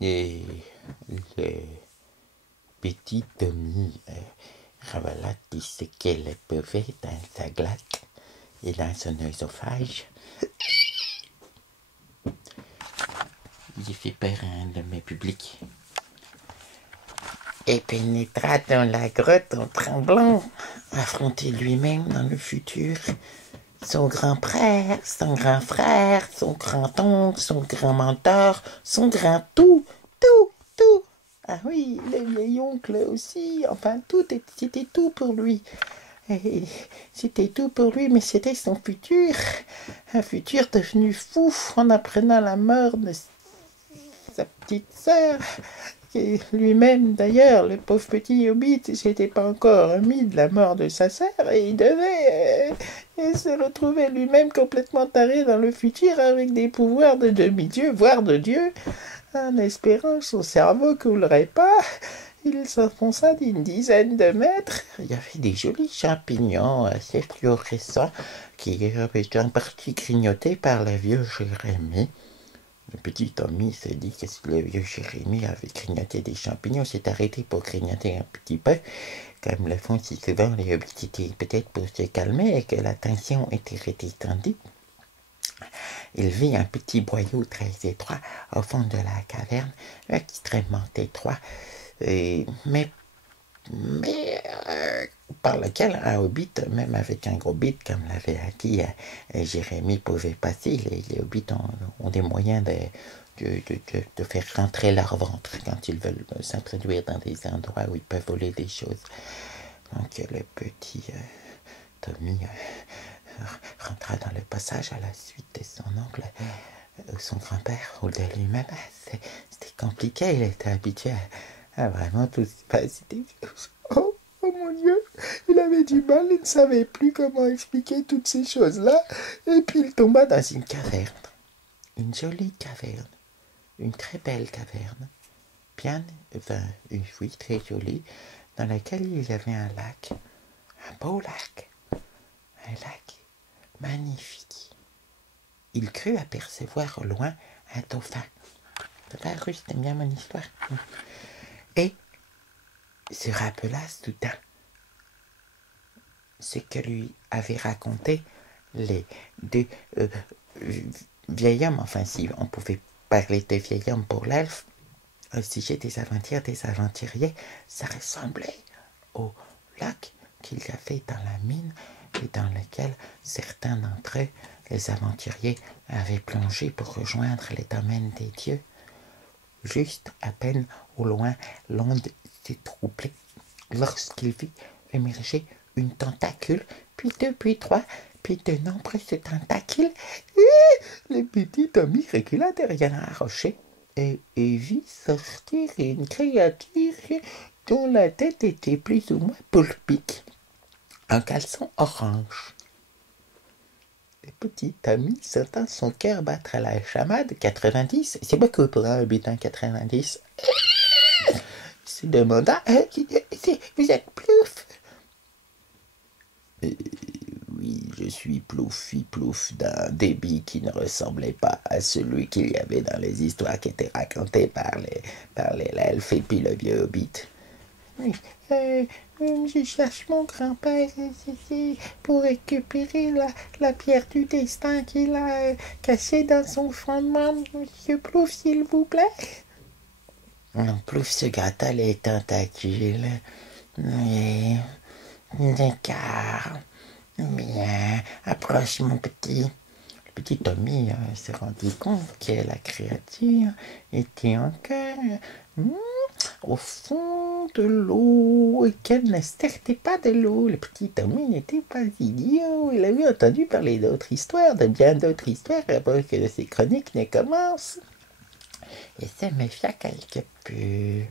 Et le petit Tommy révéla tout ce qu'elle pouvait dans sa glace et dans son œsophage. Il fait peur à un de mes publics. Et pénétra dans la grotte en tremblant, affronter lui-même dans le futur son grand-père, son grand-frère, son grand-oncle, son grand-mentor, son grand tout, tout, tout. Ah oui, le vieil oncle aussi, enfin c'était tout pour lui. C'était tout pour lui, mais c'était son futur. Un futur devenu fou en apprenant la mort de sa petite sœur. Et lui-même, d'ailleurs, le pauvre petit Hobbit, s'était pas encore remis de la mort de sa sœur et il devait se retrouver lui-même complètement taré dans le futur avec des pouvoirs de demi-dieu, voire de dieu. En espérant que son cerveau coulerait pas, il s'enfonça d'une dizaine de mètres. Il y avait des jolis champignons assez fluorescents qui étaient en partie grignotés par le vieux Jérémie. Le petit Tommy s'est dit que si le vieux Jérémie avait grignoté des champignons, s'est arrêté pour grignoter un petit peu, comme le font si souvent les hobbits, peut-être pour se calmer et que la tension était redescendue. Il vit un petit boyau très étroit au fond de la caverne, extrêmement étroit, mais par lequel un hobbit, même avec un gros bit, comme l'avait dit Jérémie, pouvait passer. Les hobbits ont des moyens de faire rentrer leur ventre quand ils veulent s'introduire dans des endroits où ils peuvent voler des choses. Donc le petit Tommy rentra dans le passage à la suite de son oncle, son grand-père, ou de lui-même. C'était compliqué, il était habitué à vraiment tout se passer des choses. Oh mon Dieu, il avait du mal, il ne savait plus comment expliquer toutes ces choses-là, et puis il tomba dans une caverne, une jolie caverne, une très belle caverne, bien, oui, très jolie, dans laquelle il y avait un lac, un beau lac, un lac magnifique. Il crut apercevoir au loin un dauphin. Ça va, Russe, t'aimes bien mon histoire? Et se rappela soudain ce que lui avaient raconté les deux vieils hommes, enfin si on pouvait parler de vieil homme pour l'elfe, au sujet des aventures des aventuriers, ça ressemblait au lac qu'il y avait dans la mine et dans lequel certains d'entre eux, les aventuriers, avaient plongé pour rejoindre les domaines des dieux. Juste à peine au loin, l'onde s'est troublée lorsqu'il vit émerger une tentacule, puis deux, puis trois, puis de nombreux tentacules. Le petit Tommy recula derrière un rocher et vit sortir une créature dont la tête était plus ou moins poulpique, un caleçon orange. Le petit Tommy sentant son cœur battre à la chamade, 90, c'est beaucoup pour un habitant 90, se demanda vous êtes Plouf? Oui, je suis Ploufi Plouf d'un débit qui ne ressemblait pas à celui qu'il y avait dans les histoires qui étaient racontées par l'elfe et puis le vieux hobbit. Oui, je cherche mon grand-père pour récupérer la pierre du destin qu'il a cachée dans son fondement, monsieur Plouf, s'il vous plaît. Plouf se gratta les tentacules. Oui, d'accord. Bien, approche mon petit. Le petit Tommy se rendit compte que la créature était encore au fond de l'eau et qu'elle ne sortait pas de l'eau. Le petit Tommy n'était pas idiot. Il avait entendu parler d'autres histoires, de bien d'autres histoires avant que ces chroniques ne commencent. Et se méfia quelque peu.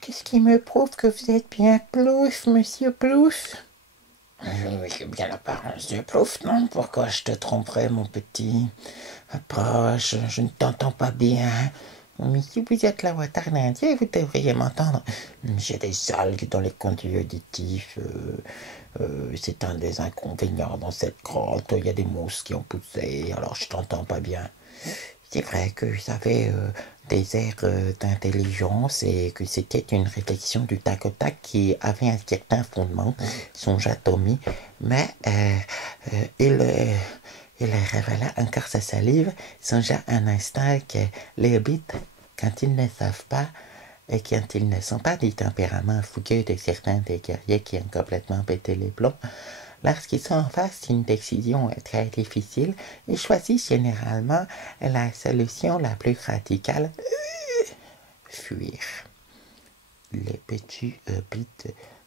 Qu'est-ce qui me prouve que vous êtes bien Plouf, monsieur Plouf? J'ai bien l'apparence de Plouf, non? Pourquoi je te tromperais, mon petit? Approche, je ne t'entends pas bien. Mais si vous êtes la watar d'Indien, vous devriez m'entendre. J'ai des algues dans les conduits auditifs. C'est un des inconvénients dans cette grotte. Il y a des mousses qui ont poussé, alors je t'entends pas bien. C'est vrai qu'ils avaient des airs d'intelligence et que c'était une réflexion du tac au tac qui avait un certain fondement, songea Tommy, mais il révéla encore sa salive, songea un instant que les hobbits, quand ils ne savent pas, et quand ils ne sont pas des tempéraments fougueux de certains des guerriers qui ont complètement pété les plombs, lorsqu'ils sont face à une décision très difficile, ils choisissent généralement la solution la plus radicale, fuir. Le petit hobbit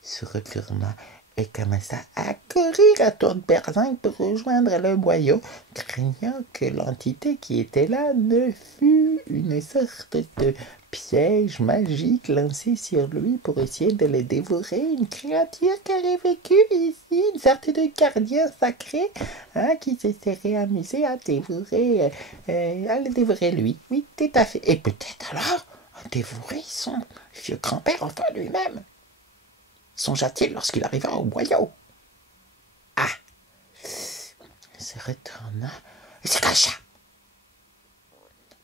se retourna et commença à courir à tour de berzingue pour rejoindre le boyau, craignant que l'entité qui était là ne fût une sorte de piège magique lancé sur lui pour essayer de le dévorer, une créature qui aurait vécu ici, une sorte de gardien sacré, qui se serait amusé à le dévorer lui. Oui, tout à fait. Et peut-être alors à dévorer son vieux grand-père enfin lui-même. Songea-t-il lorsqu'il arriva au boyau. Ah! Il se retourna et se cacha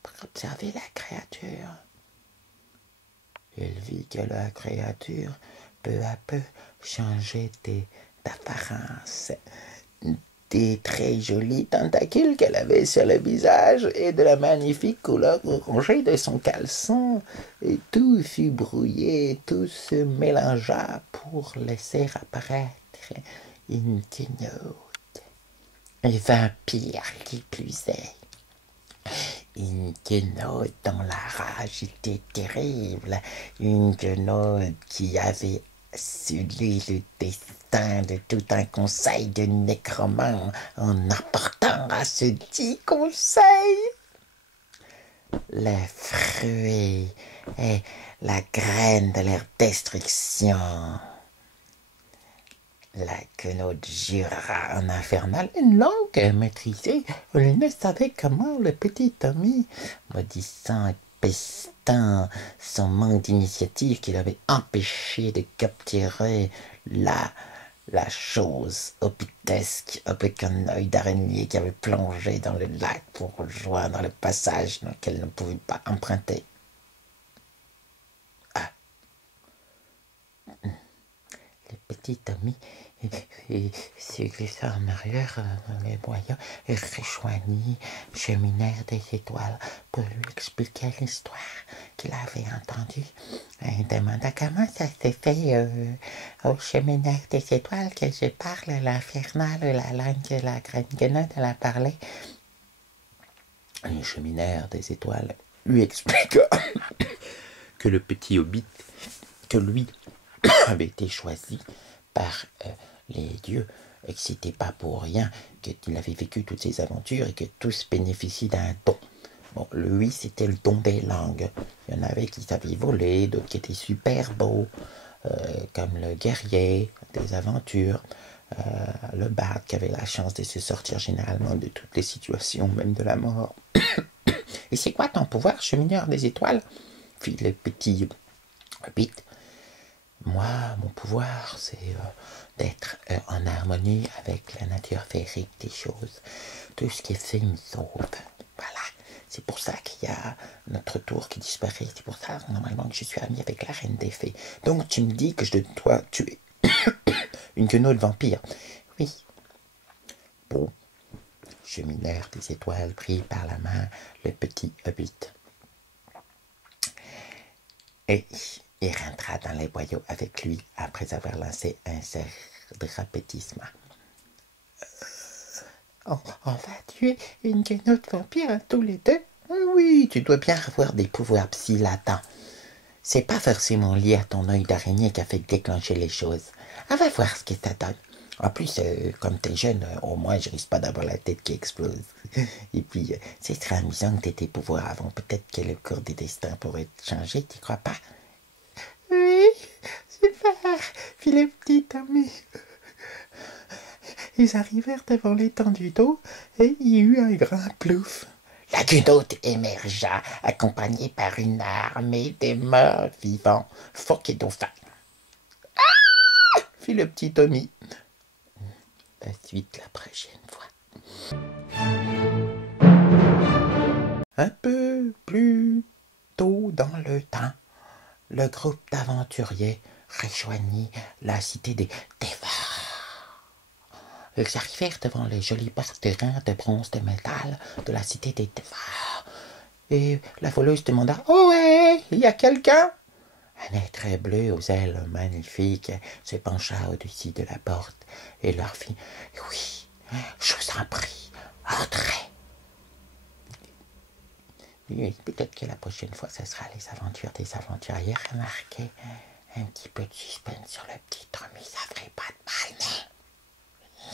pour observer la créature. Il vit que la créature, peu à peu, changeait d'apparence. Des très jolis tentacules qu'elle avait sur le visage et de la magnifique couleur orangée de son caleçon. Et tout fut brouillé, tout se mélangea pour laisser apparaître une quenotte. Un vampire qui plus est. Une quenotte dont la rage était terrible, une quenotte qui avait scellé le destin de tout un conseil de nécromants en apportant à ce dit conseil les fruits et la graine de leur destruction. La quenotte jura en infernal une langue maîtrisée. Elle ne savait comment le petit Tommy, maudissant et pestant son manque d'initiative qui l'avait empêché de capturer la chose hobbitesque avec un œil d'araignée qui avait plongé dans le lac pour rejoindre le passage dans lequel ne pouvait pas emprunter. Ah. Le petit Tommy se glissa en arrière dans les boyaux et rejoignit Cheminaire des Étoiles pour lui expliquer l'histoire qu'il avait entendue. Il demanda comment ça s'est fait au Cheminaire des Étoiles que je parle l'infernal, la langue de la Grenguenot de la parler. Le Cheminaire des Étoiles lui expliqua que le petit hobbit, que lui avait été choisi par les dieux, et que c'était pas pour rien qu'il avait vécu toutes ces aventures et que tous bénéficient d'un don. Bon, lui, c'était le don des langues. Il y en avait qui savaient voler, d'autres qui étaient super beaux, comme le guerrier des aventures, le barde qui avait la chance de se sortir généralement de toutes les situations, même de la mort. Et c'est quoi ton pouvoir, chemineur des étoiles? Fit le petit hobbit. Moi, mon pouvoir, c'est d'être en harmonie avec la nature féerique des choses. Tout ce qui est fait me sauve. Voilà. C'est pour ça qu'il y a notre tour qui disparaît. C'est pour ça, normalement, que je suis ami avec la reine des fées. Donc, tu me dis que je dois tuer une quenotte vampire. Oui. Bon. Chemineur des étoiles prit par la main le petit hobbit. Et il rentra dans les boyaux avec lui après avoir lancé un cerf de rapetissement. On va tuer une quenotte vampire tous les deux? Oui, tu dois bien avoir des pouvoirs psy latents. C'est pas forcément lié à ton œil d'araignée qui a fait déclencher les choses. On va voir ce que ça donne. En plus, comme t'es jeune, au moins je risque pas d'avoir la tête qui explose. Et puis, ce serait amusant que t'aies tes pouvoirs avant. Peut-être que le cours des destins pourrait changer, tu crois pas? Oui, super. Puis les petits amis. Ils arrivèrent devant l'étendue d'eau et il y eut un grand plouf. La quenotte émergea, accompagnée par une armée de morts vivants, phoques et dauphins. Ah! Fit le petit Tommy. La suite la prochaine fois. Un peu plus tôt dans le temps, le groupe d'aventuriers rejoignit la cité des Dévors. Ils arrivèrent devant les jolis porterains de bronze de métal de la cité des Dévors. Et la voleuse demanda « Oh ouais, il y a quelqu'un ?» Un être bleu aux ailes magnifiques se pencha au-dessus de la porte et leur fit « Oui, je vous en prie, entrez. » Peut-être que la prochaine fois, ce sera les aventures des aventuriers. Remarquez un petit peu de suspense sur le titre, mais ça ferait pas de mal, non?